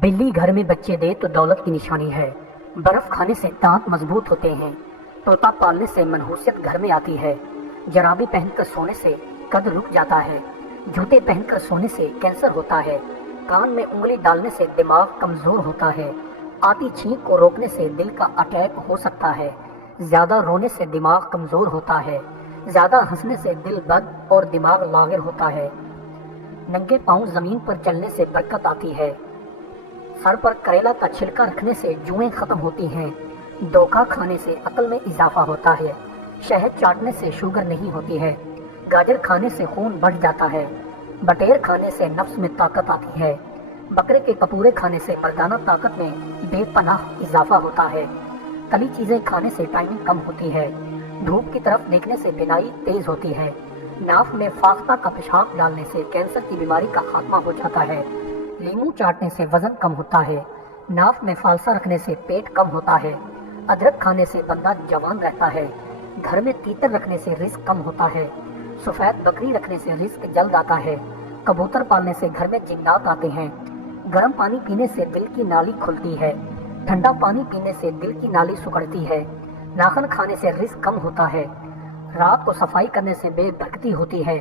बिल्ली घर में बच्चे दे तो दौलत की निशानी है। बर्फ खाने से दांत मजबूत होते हैं। तोता पालने से मनहूसियत घर में आती है। जराबे पहनकर सोने से कद रुक जाता है। जूते पहनकर सोने से कैंसर होता है। कान में उंगली डालने से दिमाग कमजोर होता है। आती छींक को रोकने से दिल का अटैक हो सकता है। ज्यादा रोने से दिमाग कमजोर होता है। ज्यादा हंसने से दिल बद और दिमाग लागिर होता है। नंगे पांव जमीन पर चलने से बरकत आती है। सर पर करेला का छिलका रखने से जुएं खत्म होती हैं। धोखा खाने से अक्ल में इजाफा होता है। शहद चाटने से शुगर नहीं होती है। गाजर खाने से खून बढ़ जाता है। बटेर खाने से नफ्स में ताकत आती है। बकरे के कपूरे खाने से मर्दाना ताकत में बेपनाह इजाफा होता है। तली चीजें खाने से टाइमिंग कम होती है। धूप की तरफ देखने से बिनाई तेज होती है। नाक में फाख्ता का पेशाब डालने से कैंसर की बीमारी का खात्मा हो जाता है। लीमू चाटने से वजन कम होता है। नाक में फालसा रखने से पेट कम होता है। अदरक खाने से बंदा जवान रहता है। घर में तीतर रखने से रिस्क कम होता है। सफेद बकरी रखने से रिस्क जल्द आता है। कबूतर पालने से घर में जिन्नात आते हैं। गर्म पानी पीने से दिल की नाली खुलती है। ठंडा पानी पीने से दिल की नाली सुकड़ती है। नाखन खाने से रिस्क कम होता है। रात को सफाई करने से बेबरकती होती है।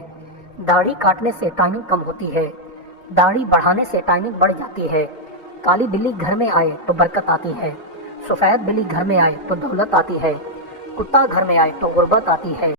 दाढ़ी काटने से टाइमिंग कम होती है। दाढ़ी बढ़ाने से टाइमिंग बढ़ जाती है। काली बिल्ली घर में आए तो बरकत आती है। सफेद बिल्ली घर में आए तो दौलत आती है। कुत्ता घर में आए तो गुर्बत आती है।